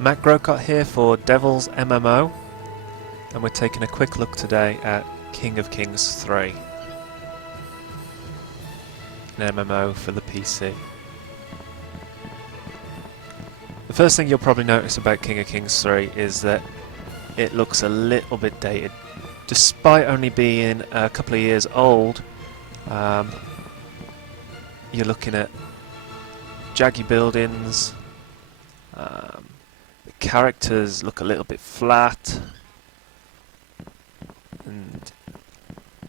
Matt Grocott here for Devil's MMO, and we're taking a quick look today at King of Kings 3, an MMO for the PC. The first thing you'll probably notice about King of Kings 3 is that it looks a little bit dated. Despite only being a couple of years old, you're looking at jaggy buildings, the characters look a little bit flat, and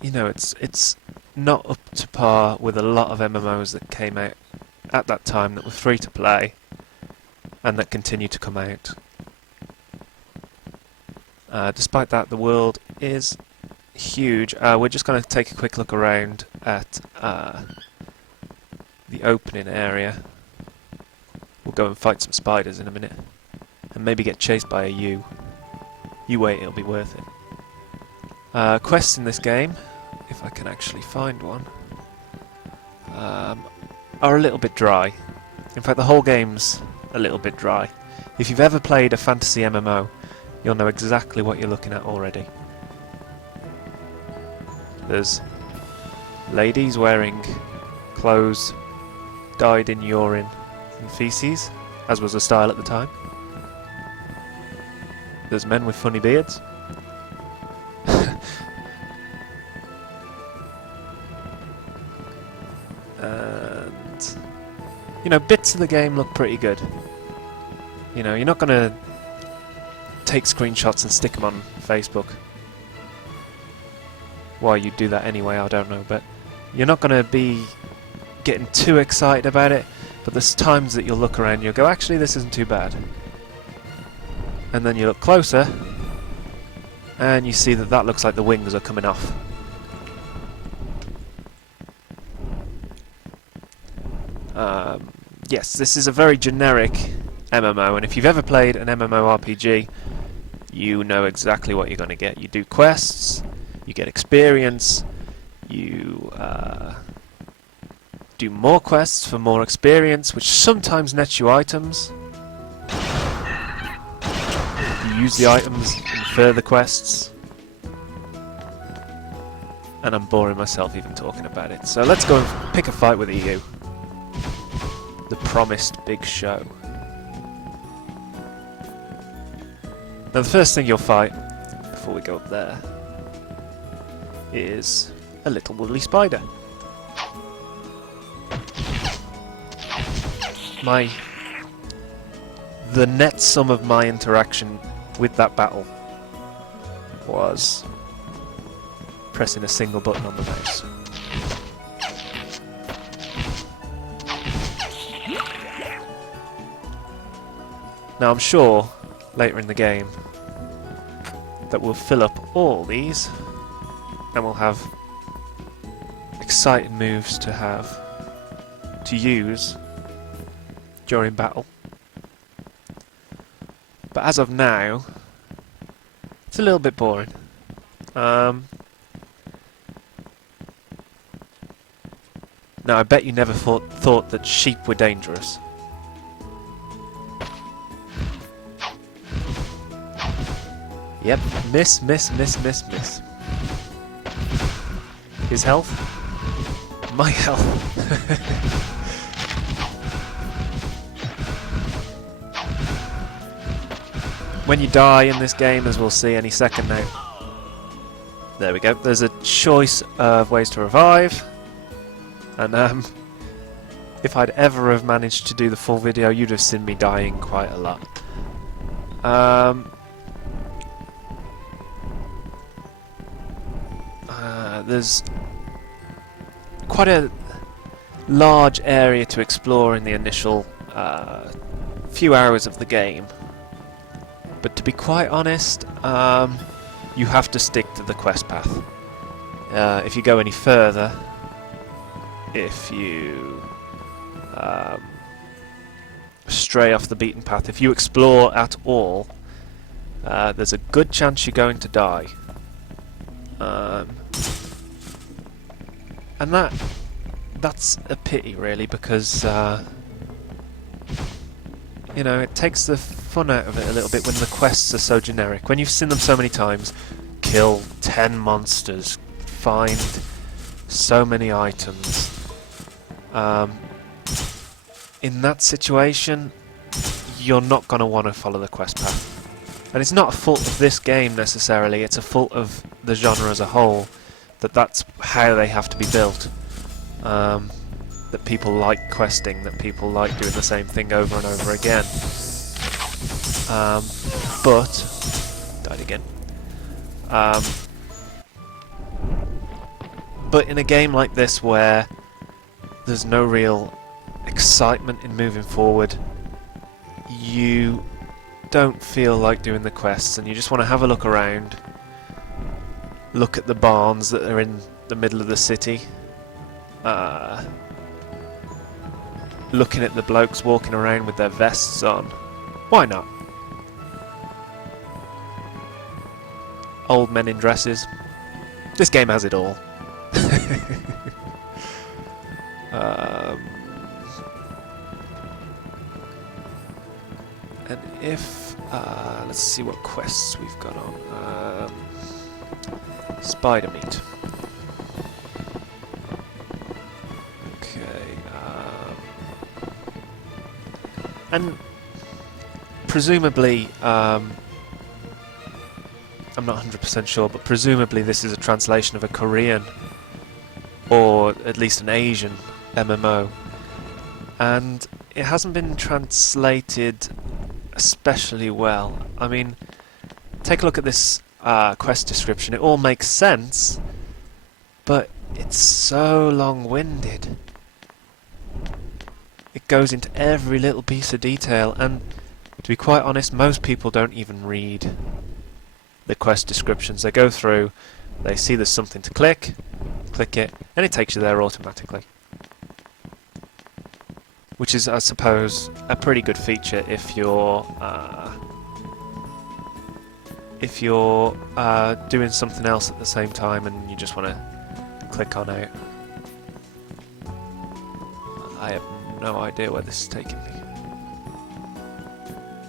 you know, it's not up to par with a lot of MMOs that came out at that time that were free to play and that continue to come out. Despite that, the world is huge. We're just going to take a quick look around at the opening area. We'll go and fight some spiders in a minute, and maybe get chased by a yew. You wait, it'll be worth it. Quests in this game, if I can actually find one, are a little bit dry. In fact, the whole game's a little bit dry. If you've ever played a fantasy MMO, you'll know exactly what you're looking at already. There's ladies wearing clothes dyed in urine and feces, as was the style at the time. There's men with funny beards. And you know, bits of the game look pretty good. You know, you're not going to take screenshots and stick them on Facebook. Why you'd do that anyway, I don't know, but you're not going to be getting too excited about it, but there's times that you'll look around and you'll go, actually this isn't too bad. And then you look closer and you see that that looks like the wings are coming off. Yes, this is a very generic MMO, and if you've ever played an MMORPG, you know exactly what you're going to get. You do quests, you get experience, you do more quests for more experience, which sometimes nets you items. You use the items in further quests. And I'm boring myself even talking about it. So let's go and pick a fight with EU. The promised big show. Now the first thing you'll fight, before we go up there, is a little woolly spider. The net sum of my interaction with that battle was pressing a single button on the mouse. Now I'm sure later in the game that we'll fill up all these and we'll have exciting moves to use during battle. But as of now, it's a little bit boring. Now I bet you never thought that sheep were dangerous. Yep, miss. His health? My health. When you die in this game, as we'll see any second now. There we go. There's a choice of ways to revive. And if I'd ever have managed to do the full video, you'd have seen me dying quite a lot. There's quite a large area to explore in the initial few hours of the game. But to be quite honest, you have to stick to the quest path. If you go any further, if you stray off the beaten path, if you explore at all, there's a good chance you're going to die. And that's a pity, really, because you know, it takes the fun out of it a little bit when the quests are so generic. When you've seen them so many times, kill 10 monsters, find so many items. In that situation, you're not going to want to follow the quest path. And it's not a fault of this game necessarily, it's a fault of the genre as a whole, that's how they have to be built. That people like questing, that people like doing the same thing over and over again. Died again. But in a game like this where there's no real excitement in moving forward, you don't feel like doing the quests and you just want to have a look around, look at the barns that are in the middle of the city, looking at the blokes walking around with their vests on. Why not? Old men in dresses. This game has it all. And if let's see what quests we've got on. Spider meat. Okay. And presumably, I'm not 100% sure, but presumably this is a translation of a Korean or at least an Asian MMO, and it hasn't been translated especially well. I mean, take a look at this quest description. It all makes sense, but it's so long-winded. It goes into every little piece of detail, and to be quite honest, most people don't even read the quest descriptions. They go through, they see there's something to click it, and it takes you there automatically. Which is, I suppose, a pretty good feature if you're doing something else at the same time and you just want to click on out. I have no idea where this is taking me.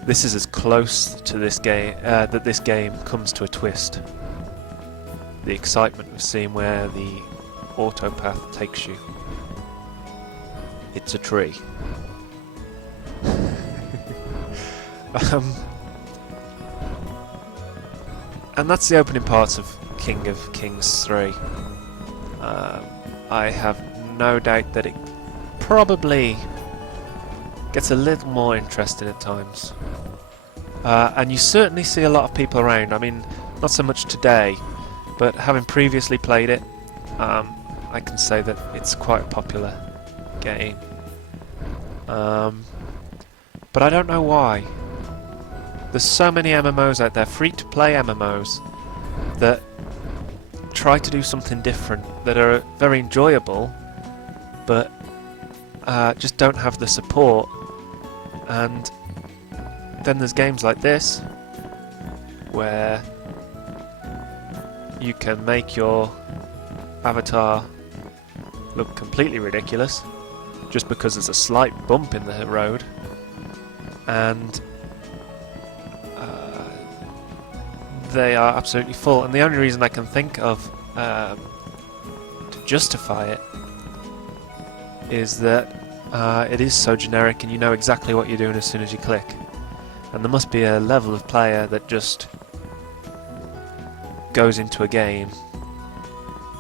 This is as close to this game that this game comes to a twist. The excitement of seeing where the autopath takes you. It's a tree. And that's the opening parts of King of Kings 3. I have no doubt that it probably gets a little more interesting at times. And you certainly see a lot of people around. I mean, not so much today, but having previously played it, I can say that it's quite a popular game. But I don't know why. There's so many MMOs out there, free-to-play MMOs, that try to do something different, that are very enjoyable, but just don't have the support. And then there's games like this, where you can make your avatar look completely ridiculous, just because there's a slight bump in the road, and they are absolutely full. And the only reason I can think of to justify it is that it is so generic and you know exactly what you're doing as soon as you click. And there must be a level of player that just goes into a game,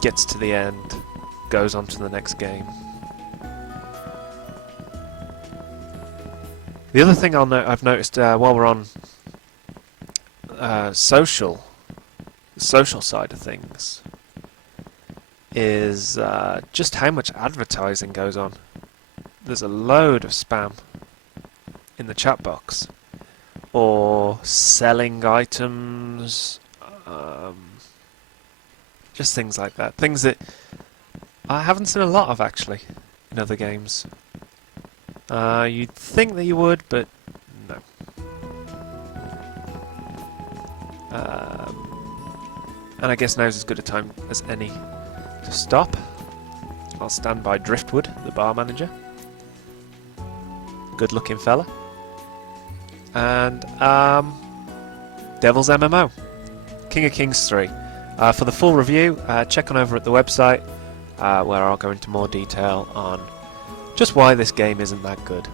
gets to the end, goes on to the next game. The other thing I've noticed while we're on the social side of things is just how much advertising goes on. There's a load of spam in the chat box, or selling items, just things like that. Things that I haven't seen a lot of actually in other games. You'd think that you would, but no. And I guess now's as good a time as any to stop. I'll stand by Driftwood, the bar manager. Good looking fella. and Devil's MMO, King of Kings 3. For the full review, check on over at the website, where I'll go into more detail on just why this game isn't that good.